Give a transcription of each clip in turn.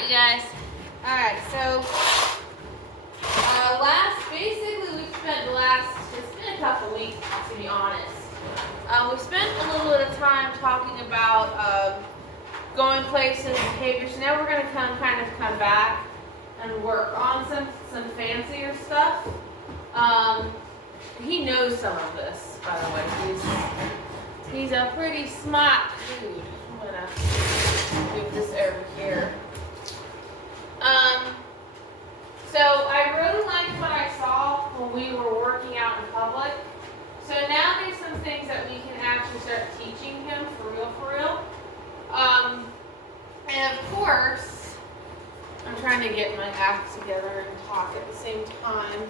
Alright, you guys. Alright, so it's been a couple weeks, to be honest. We spent a little bit of time talking about going places, behavior. So now we're going to come back and work on some fancier stuff. He knows some of this, by the way. He's a pretty smart dude. I'm going to move this over here. So I really liked what I saw when we were working out in public. So now there's some things that we can actually start teaching him for real. And of course, I'm trying to get my act together and talk at the same time.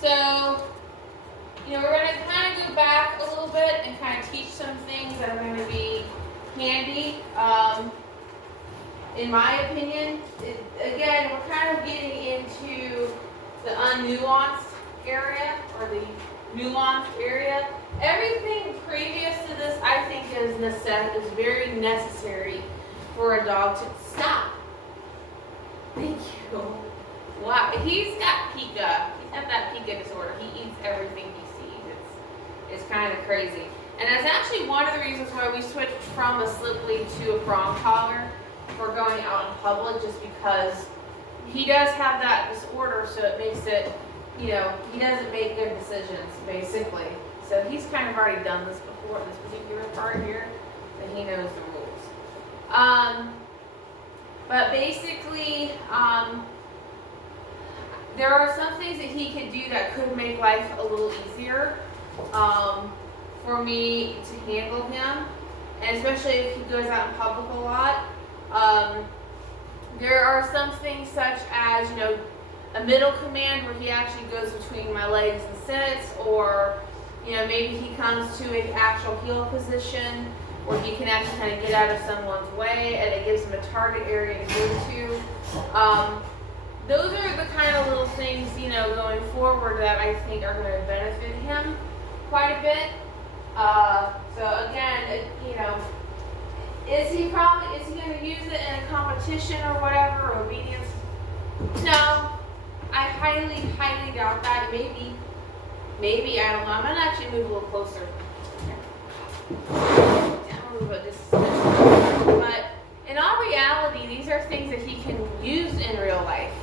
So, we're going to kind of go back a little bit and kind of teach some things that are going to be handy. In my opinion, again, we're kind of getting into the unnuanced area, or the nuanced area. Everything previous to this, I think, is very necessary for a dog to stop. Thank you. Wow, he's got pica. He's got that pica disorder. He eats everything he sees. It's kind of crazy. And that's actually one of the reasons why we switched from a slip lead to a prong collar for going out in public, just because he does have that disorder, so it makes it, he doesn't make good decisions, basically. So he's kind of already done this before, this particular part here, and he knows the rules. But basically, there are some things that he could do that could make life a little easier for me to handle him, and especially if he goes out in public a lot. There are some things such as, a middle command where he actually goes between my legs and sits, or, maybe he comes to an actual heel position where he can actually kind of get out of someone's way, and it gives him a target area to go to. Those are the kind of little things, going forward that I think are going to benefit him quite a bit. So again, is he going to use it in a competition or whatever, or obedience? No, I highly doubt that. Maybe, I don't know. I'm going to actually move a little closer. But in all reality, these are things that he can use in real life.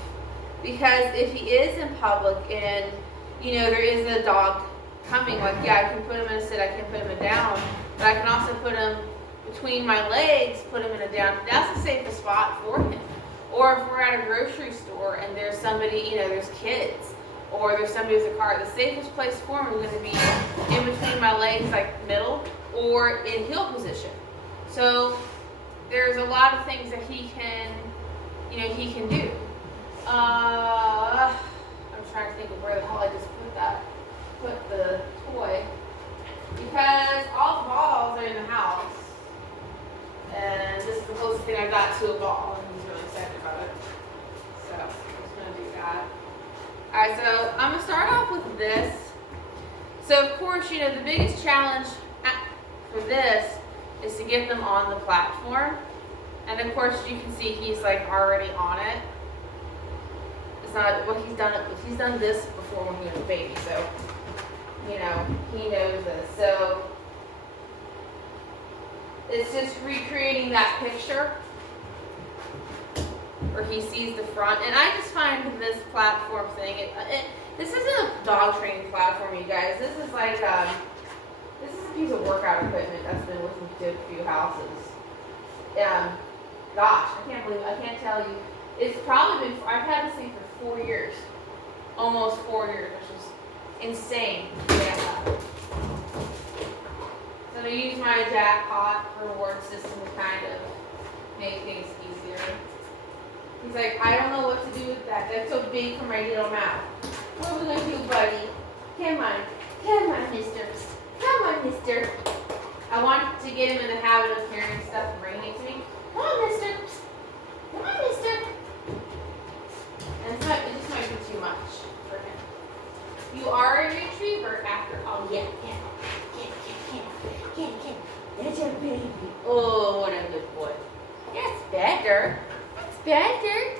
Because if he is in public and, there is a dog coming, I can put him in a sit, I can put him in down, but I can also put him between my legs, put him in a down. That's the safest spot for him. Or if we're at a grocery store and there's somebody, there's kids, or there's somebody with a car, the safest place for him is going to be in between my legs, like middle, or in heel position. So there's a lot of things that he can do. I'm trying to think of where the hell I just put the toy, because all the balls are in the house, and this is the closest thing I got to a ball, and he's really excited about it. So I'm just going to do that. Alright, so I'm going to start off with this. So of course, the biggest challenge for this is to get them on the platform. And of course, you can see he's already on it. It's not what he's done this before when he was a baby, so he knows this. So it's just recreating that picture where he sees the front. And I just find this platform thing, this isn't a dog training platform, you guys. This is this is a piece of workout equipment that's been with me to a few houses. Gosh, I can't tell you. It's probably been, I've had this thing for 4 years. Almost 4 years, which is insane. Yeah. So I use my jackpot reward system to kind of make things easier. He's like, I don't know what to do with that. That's so big for my little mouth. What are we going to do, buddy? Come on, mister. Come on, mister. I want to get him in the habit of carrying stuff and bringing it to me. Come on, mister. Come on, mister. And it just might be too much for him. You are a retriever after all. Yeah. That's your baby. Oh, what a good boy. That's better. better.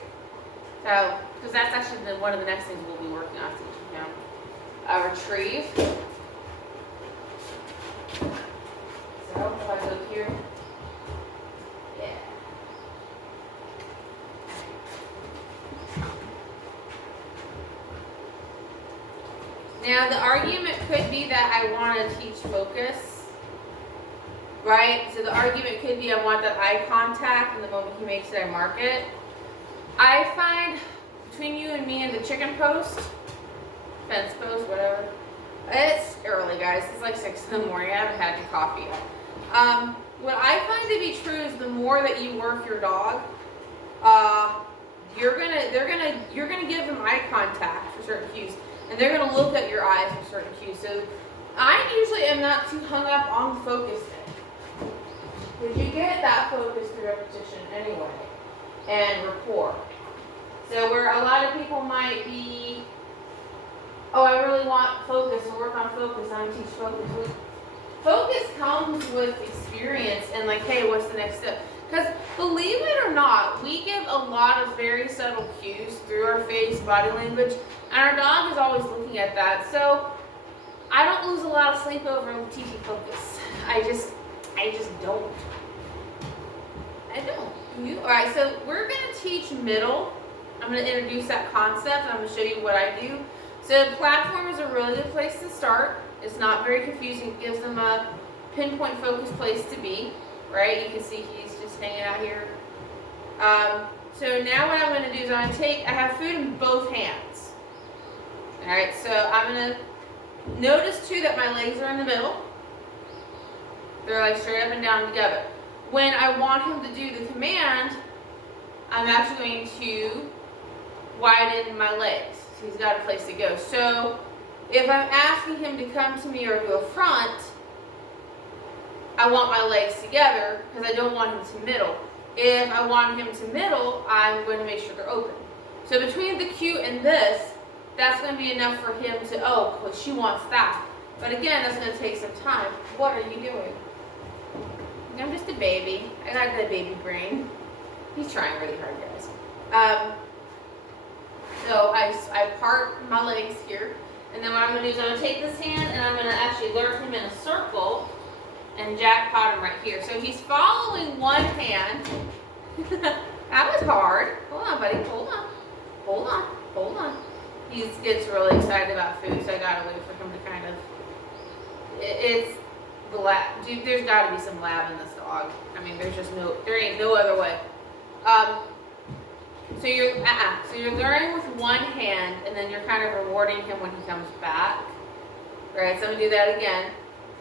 So, because that's actually one of the next things we'll be working on teaching him. Retrieve. So, if I go here, yeah. Now, the argument could be that I want to teach focus, right? So the argument could be I want that eye contact, and the moment he makes it, I mark it. I find between you and me and the chicken post, fence post, whatever, it's early, guys. It's like 6 in the morning. I haven't had any coffee yet. What I find to be true is the more that you work your dog, you're gonna give them eye contact for certain cues, and they're gonna look at your eyes for certain cues. So I usually am not too hung up on focus thing, because you get that focus through repetition anyway, and rapport. So where a lot of people might be, oh, I really want focus and work on focus, I'm gonna teach focus. Focus comes with experience and like, hey, what's the next step? Because believe it or not, we give a lot of very subtle cues through our face, body language, and our dog is always looking at that. So I don't lose a lot of sleep over teaching focus. I just don't. I don't. You? All right, so we're going to teach middle. I'm going to introduce that concept, and I'm going to show you what I do. So platform is a really good place to start. It's not very confusing. It gives them a pinpoint focus place to be, right? You can see he's just hanging out here. So now what I'm going to do is I have food in both hands. All right, so I'm going to notice too that my legs are in the middle. They're like straight up and down together. When I want him to do the command, I'm actually going to widen my legs. So he's got a place to go. So if I'm asking him to come to me or go front, I want my legs together because I don't want him to middle. If I want him to middle, I'm going to make sure they're open. So between the cue and this, that's going to be enough for him to, oh, well, she wants that. But again, that's going to take some time. What are you doing? I'm just a baby. I got the baby brain. He's trying really hard, guys. So I part my legs here. And then what I'm going to do is I'm going to take this hand and I'm going to actually lure him in a circle and jackpot him right here. So he's following one hand. That was hard. Hold on, buddy. Hold on. Hold on. Hold on. He gets really excited about food, so I got to wait for him to kind of... It's the lab. Dude, there's got to be some lab in this dog. I mean, there ain't no other way. So you're luring with one hand, and then you're kind of rewarding him when he comes back. All right, so I'm gonna do that again.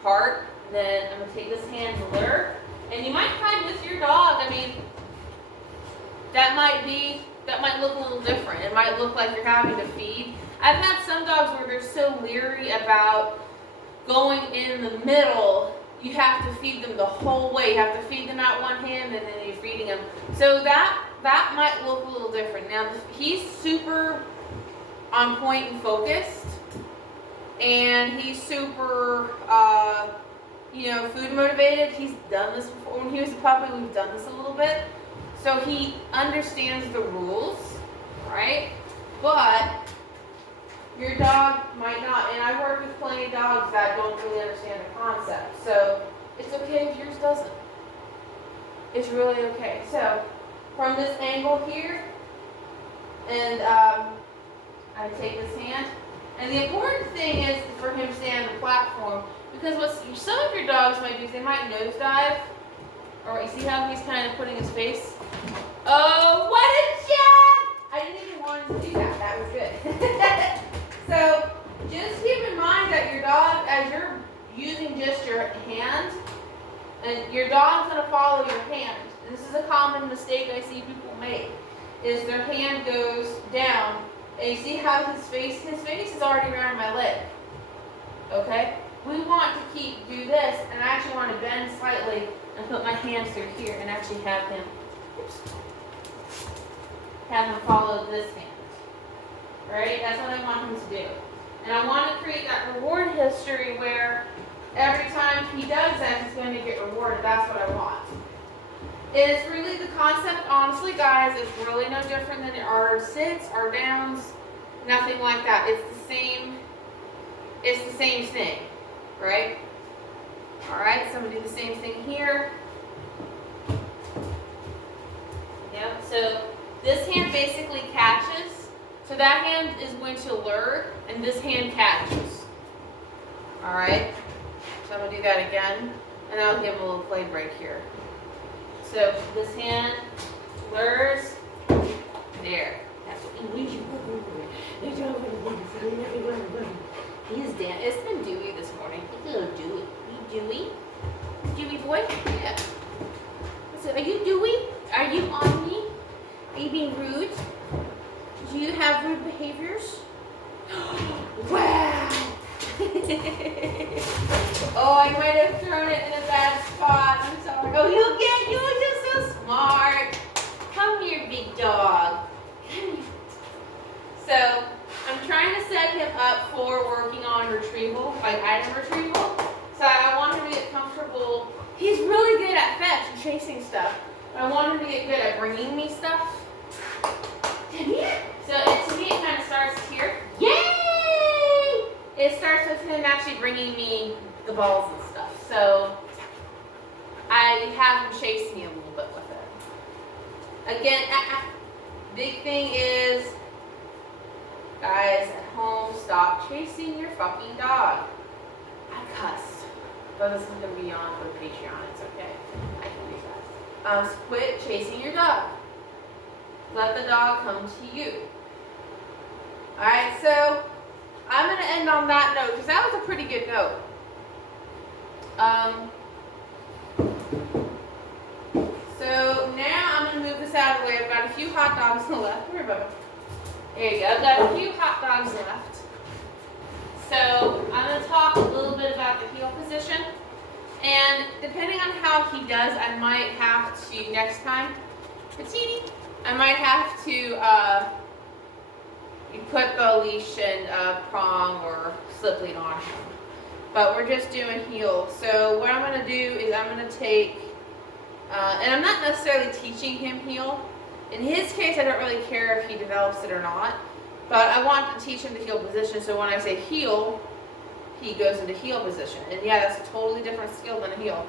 Part, then I'm gonna take this hand and lure. And you might find with your dog, I mean, that might look a little different. It might look like you're having to feed. I've had some dogs where they're so leery about going in the middle. You have to feed them the whole way. You have to feed them out one hand, and then you're feeding them. So that might look a little different. Now, he's super on point and focused, and he's super, food motivated. He's done this before. When he was a puppy, we've done this a little bit. So he understands the rules, right? But your dog might not. And I've worked with plenty of dogs that don't really understand the concept. So it's okay if yours doesn't. It's really okay. So from this angle here, and I take this hand. And the important thing is for him to stay on the platform, because what some of your dogs might do is they might nosedive, or you see how he's kind of putting his face. Oh, what a jab! I didn't even want him to do that. That was good. So just keep in mind that your dog, as you're using just your hand, and your dog's going to follow your hand. And this is a common mistake I see people make, is their hand goes down, and you see how his face is already around my leg. Okay? We want to do this, and I actually want to bend slightly and put my hands through here and actually have him follow this hand. Right? That's what I want him to do. And I want to create that reward history where every time he does that, he's going to get rewarded. That's what I want. It's really the concept, honestly, guys, is really no different than our sits, our downs, nothing like that. It's the same thing, right? All right, so I'm gonna do the same thing here. Yep, so this hand basically catches. So that hand is going to lure, and this hand catches. All right, so I'm gonna do that again, and I'll give him a little play break here. So this hand lures, there. That's what we He's Dan. It's been dewy this morning. It's a little dewy. You dewy? Dewy boy? Yeah. So are you dewy? Are you on me? Are you being rude? Do you have rude behaviors? Wow! Oh, I might have thrown it in a bad spot. I'm sorry. Oh, you were just so smart. Come here, big dog. Come here. So, I'm trying to set him up for working on retrieval, like item retrieval. So I want him to get comfortable. He's really good at fetch and chasing stuff. But I want him to get good at bringing me stuff. Come here. So to me, it kind of starts here. Yay! It starts with him actually bringing me the balls and stuff. So I have him chase me a little bit with it. Again, big thing is, guys at home, stop chasing your fucking dog. I cussed, but this is going to be on for Patreon. It's okay. I can do that. Quit chasing your dog. Let the dog come to you. Alright, so I'm going to end on that note because that was a pretty good note. So now I'm going to move this out of the way. I've got a few hot dogs left. Where about it? There you go. I've got a few hot dogs left. So I'm going to talk a little bit about the heel position. And depending on how he does, I might have to, next time, I might have to put the leash and prong or slip lead on him. But we're just doing heel. So what I'm going to do is I'm going to take, and I'm not necessarily teaching him heel. In his case, I don't really care if he develops it or not. But I want to teach him the heel position. So when I say heel, he goes into heel position. And yeah, that's a totally different skill than a heel.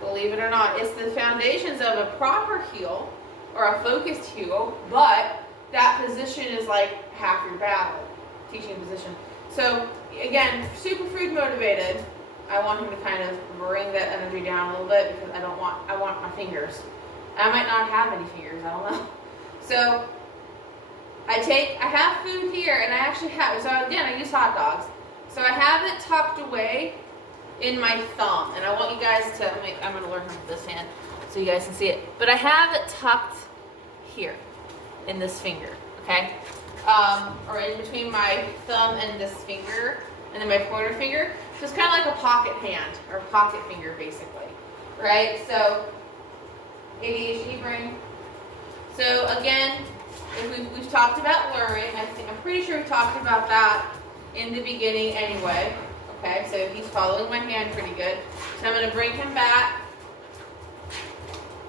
Believe it or not. It's the foundations of a proper heel or a focused heel, but that position is like half your battle, teaching position. So again, super food motivated. I want him to kind of bring that energy down a little bit because I want my fingers. I might not have any fingers, I don't know. So I have food here and I actually have, so again, I use hot dogs. So I have it tucked away in my thumb, and I want you guys to, I'm going to learn with this hand so you guys can see it. But I have it tucked here in this finger, okay? Or in between my thumb and this finger, and then my pointer finger. So it's kind of like a pocket hand, or pocket finger, basically, right? So, ADHD brain. So again, we've talked about luring. I'm pretty sure we talked about that in the beginning anyway. Okay, so he's following my hand pretty good. So I'm going to bring him back.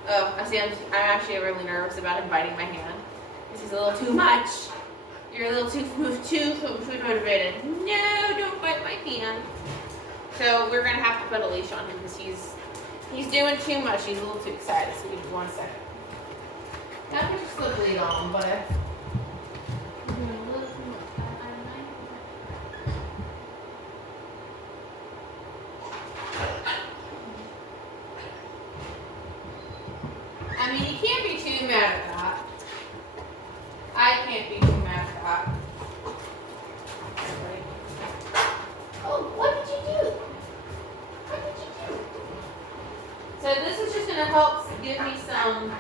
Oh, I see, I'm actually really nervous about him biting my hand. This is a little too much. You're a little too food motivated. No, don't bite my hand. So we're going to have to put a leash on him because he's doing too much. He's a little too excited. So give me 1 second. Now I'm just slip lead on, but I mean, you can't be too mad at that. I can't be too mad at that. Oh, what did you do? What did you do? So this is just going to help give me some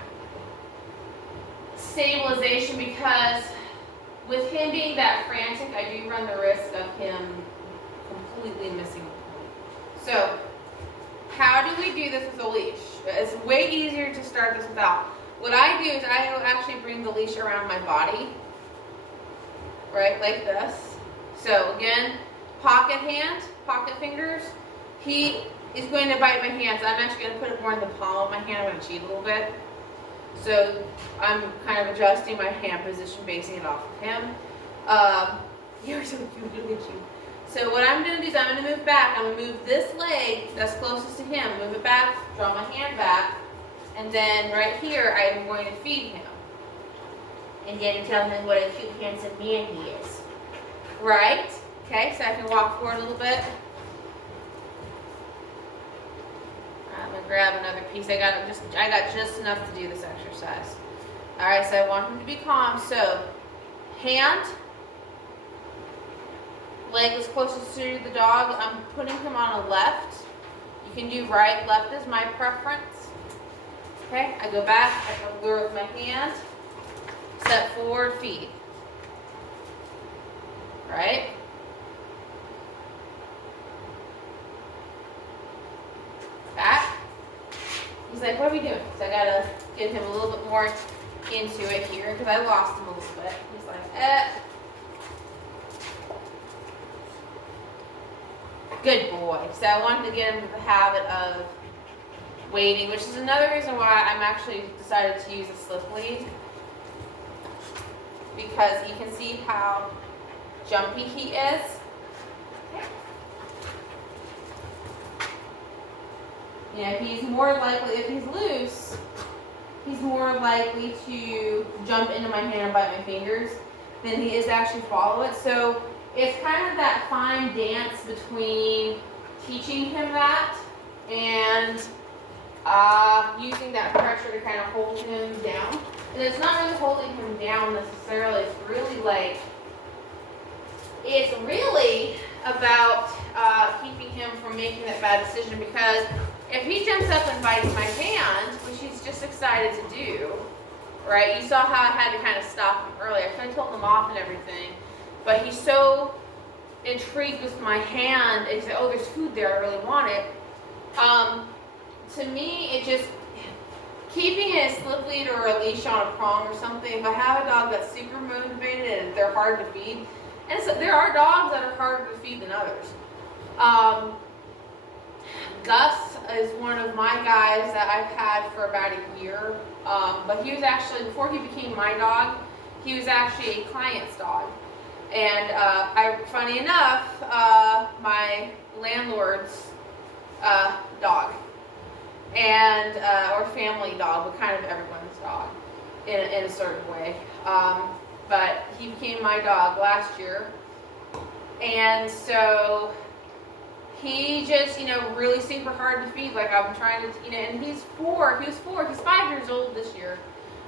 stabilization because with him being that frantic, I do run the risk of him completely missing the point. So how do we do this with a leash? It's way easier to start this without. What I do is I will actually bring the leash around my body, right, like this. So again, pocket hand, pocket fingers. is going to bite my hand. So I'm actually going to put it more in the palm of my hand. I'm going to cheat a little bit. So I'm kind of adjusting my hand position, basing it off of him. You're so cute, look at you. So what I'm going to do is I'm going to move back. I'm going to move this leg that's closest to him, move it back, draw my hand back, and then right here I'm going to feed him. And then tell him what a cute, handsome man he is. Right? Okay, so I can walk forward a little bit. I'm going to grab another piece. I got just enough to do this exercise. Alright, so I want him to be calm. So, hand, leg is closest to the dog. I'm putting him on a left. You can do right. Left is my preference. Okay, I go back. I go over with my hand. Step forward, feed. Right? Back. He's like, what are we doing? So I gotta get him a little bit more into it here because I lost him a little bit. He's like, Good boy. So I wanted to get him to the habit of waiting, which is another reason why I'm actually decided to use a slip lead. Because you can see how jumpy he is. You know, he's more likely, if he's loose, he's more likely to jump into my hand and bite my fingers than he is actually follow it. So it's kind of that fine dance between teaching him that and using that pressure to kind of hold him down. And it's not really holding him down necessarily. It's really about keeping him from making that bad decision, because if he jumps up and bites my hand, which he's just excited to do, right? You saw how I had to kind of stop him earlier. I kind of told him off and everything, but he's so intrigued with my hand, and he said, oh, there's food there, I really want it. To me, it just, keeping a slip lead or a leash on a prong or something, if I have a dog that's super motivated and they're hard to feed, and so there are dogs that are harder to feed than others. Gus is one of my guys that I've had for about a year, but he was actually, before he became my dog, he was actually a client's dog. And funny enough, my landlord's dog, and or family dog, but kind of everyone's dog in a certain way. But he became my dog last year, and so he just, really super hard to feed. Like I'm trying to, and he's 4. He was 4. He's 5 years old this year,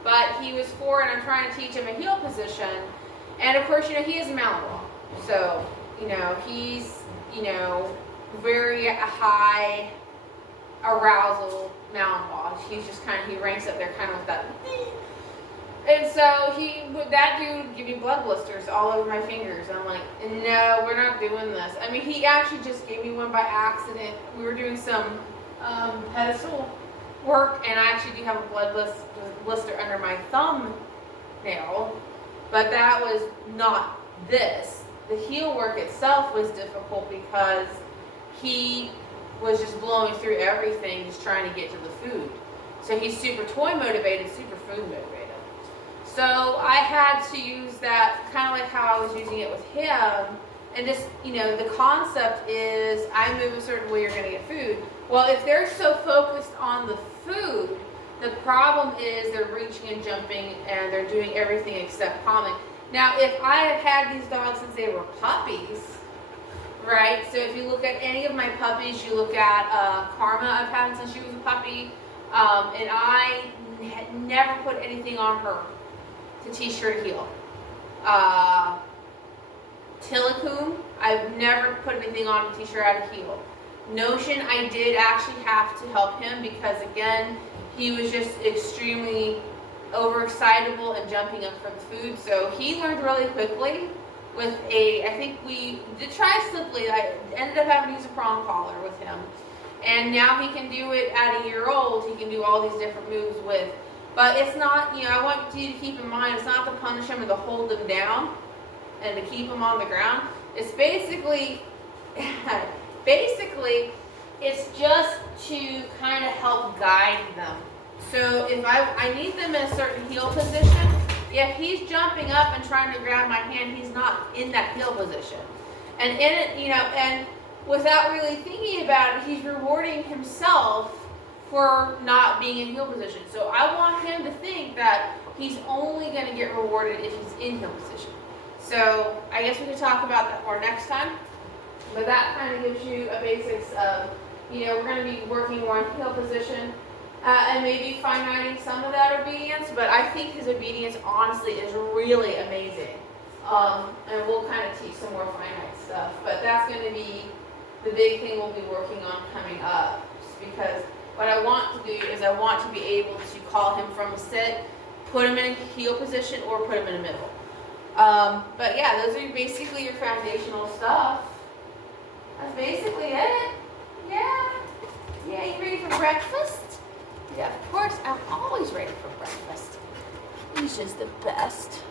but he was 4, and I'm trying to teach him a heel position. And of course, he is a Malinois, so he's very high arousal Malinois. He's just he ranks up there kind of with that. And so that dude would give me blood blisters all over my fingers. And I'm like, no, we're not doing this. I mean, he actually just gave me one by accident. We were doing some pedestal work, and I actually do have a blood blister under my thumbnail, but that was not this. The heel work itself was difficult because he was just blowing through everything, just trying to get to the food. So he's super toy motivated, super food motivated. So I had to use that kind of like how I was using it with him. And just, the concept is I move a certain way, you're going to get food. Well, if they're so focused on the food, the problem is they're reaching and jumping and they're doing everything except calming. Now, if I have had these dogs since they were puppies, right? So if you look at any of my puppies, you look at Karma, I've had since she was a puppy, and I had never put anything on her to teach her to heel. Tilikum, I've never put anything on to teach her how to heel. Notion, I did actually have to help him because, again, he was just extremely overexcitable and jumping up for the food. So he learned really quickly with I think we did try slip lead. I ended up having to use a prong collar with him. And now he can do it at a year old. He can do all these different moves with. But it's not, I want you to keep in mind, it's not to punish him or to hold him down and to keep him on the ground. It's basically it's just to kind of help guide them. So if I need them in a certain heel position, if he's jumping up and trying to grab my hand, he's not in that heel position. And in it, and without really thinking about it, he's rewarding himself for not being in heel position. So I want him to think that he's only going to get rewarded if he's in heel position. So I guess we could talk about that more next time. But that kind of gives you a basics of, we're going to be working more in heel position and maybe fine-tuning some of that obedience. But I think his obedience, honestly, is really amazing. And we'll kind of teach some more finite stuff. But that's going to be the big thing we'll be working on coming up. Just because what I want to do is I want to be able to call him from a sit, put him in a heel position, or put him in a middle. But yeah, those are basically your foundational stuff. That's basically it. Yeah. Yeah, you ready for breakfast? Yeah, of course. I'm always ready for breakfast. He's just the best.